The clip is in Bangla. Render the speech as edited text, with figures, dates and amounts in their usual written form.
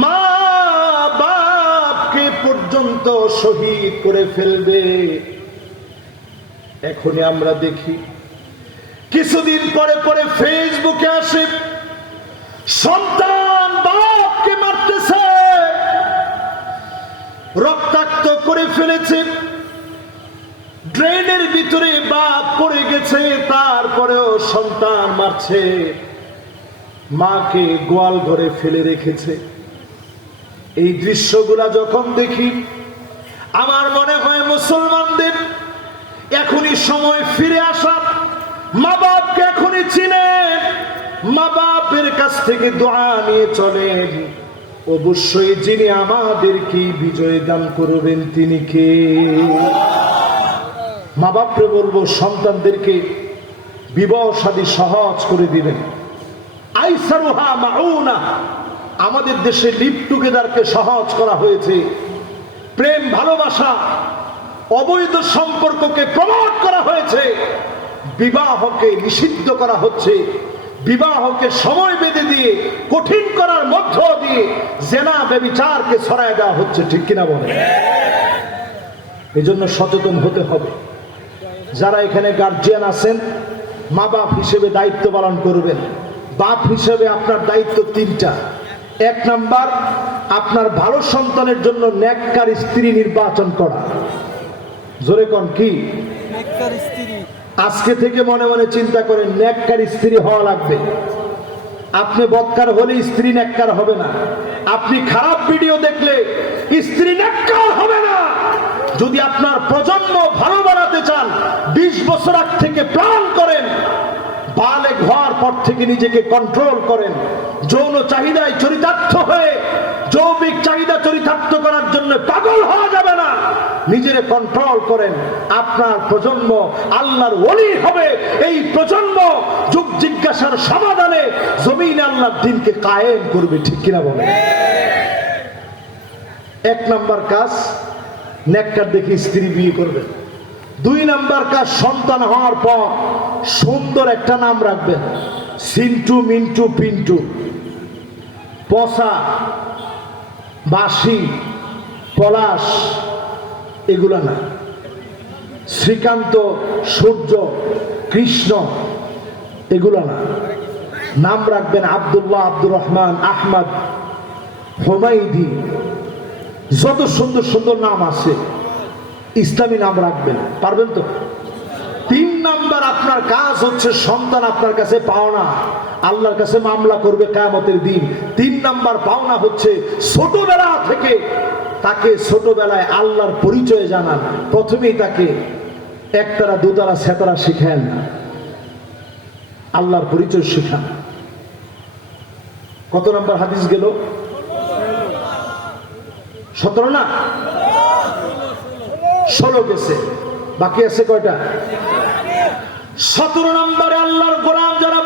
মা বাপকে পর্যন্ত শহীদ করে ফেলবে। এখনই আমরা দেখি কিছুদিন পরে পরে ফেসবুকে আসে সন্তান বাপকে মারতেছে, রক্তাক্ত করে ফেলেছে, ড্রেনের ভিতরে বাপ পড়ে গেছে, তারপরেও সন্তান মারছে, মাকে গোয়াল ঘরে ফেলে রেখেছে। এই দৃশ্যগুলা যখন দেখি আমার মনে হয় মুসলমানদের এখনই সময় ফিরে আসা, মা বাপকে এখনই চিনেন, মা বাপের কাছ থেকে দোয়া নিয়ে চলেন। অবশ্যই যিনি আমাদেরকে বিজয় দান করবেন তিনি কে? মা বাপকে বলবো সন্তানদেরকে বিবাহ শাদী সহজ করে দিবেন। আইসারুহা মাউনা, আমাদের দেশে লিভ টুগেদারকে সহজ করা হয়েছে, প্রেম ভালোবাসা অবৈধ সম্পর্ককে প্রমোট করা হয়েছে, বিবাহকে নিষিদ্ধ করা হচ্ছে, বিবাহকে সময় বেঁধে দিয়ে কঠিন করার মধ্য দিয়ে জেনা ব্যভিচারকে ছড়ায় দেওয়া হচ্ছে, ঠিক কিনা বলে? এজন্য সচেতন হতে হবে। যারা এখানে গার্জিয়ান আছেন, মা বাপ হিসেবে দায়িত্ব পালন করবেন। বাপ হিসেবে আপনার দায়িত্ব তিনটা। এক নাম্বার, আপনার ভালো সন্তানের জন্য নেককার স্ত্রী নির্বাচন করা। জোরে কোন কি? নেককার স্ত্রী। আজকে থেকে মনে মনে চিন্তা করেন, নেককার স্ত্রী হওয়া লাগবে। আপনি বদকার হলে স্ত্রী নেককার হবে না। আপনি খারাপ ভিডিও দেখলে স্ত্রী নেককার হবে না। যদি আপনার প্রজন্ম ভালো বানাতে চান, 20 বছর আগ থেকে প্ল্যান করেন, বালেগ হওয়ার পর থেকে নিজেকে কন্ট্রোল করেন। যৌন চাহিদায় চরিতার্থ হয়ে যৌবিক চাহিদা চরিতার্থ করার জন্য পাগল হওয়া যাবে না। নিজের কন্ট্রোল করেন, আপনার প্রজন্ম আল্লাহর ওলি হবে। এই প্রজন্ম যুগ জিজ্ঞাসার সমাধানে জমিনে আল্লাহর দ্বীনকে কায়েম করবে, ঠিক কিনা বলেন? এক নাম্বার কাজ, নেককার দেখে স্ত্রী বিয়ে করবেন। 2 নাম্বার কাজ, সন্তান হওয়ার পর সুন্দর একটা নাম রাখবেন। সিন্টু, মিন্টু, পিন্টু, পসা, বাসি, পলাশ, এগুলা না। শ্রীকান্ত, সূর্য, কৃষ্ণ, এগুলা না। নাম রাখবেন আব্দুল্লাহ, আব্দুর রহমান, আহমদ, হুমাইদি, যত সুন্দর সুন্দর নাম আছে ইসলামী নাম রাখবেন। পারবেন তো? 3 নাম্বার, আপনার কাজ হচ্ছে সন্তান আপনার কাছে পাওনা, আল্লাহর কাছে মামলা করবে কিয়ামতের দিন। 3 নাম্বার পাওনা হচ্ছে ছোটবেলা থেকে তাকে ছোটবেলায় আল্লাহর পরিচয় জানান। প্রথমেই তাকে একতারা, দুতারা, সেতারা শিখান, আল্লাহর পরিচয় শিখান। কত নাম্বার হাদিস গেল? 17 না? 16 গেছে, বাকি আছে কয়টা? 17 নম্বরে আল্লাহর গোলাম যারা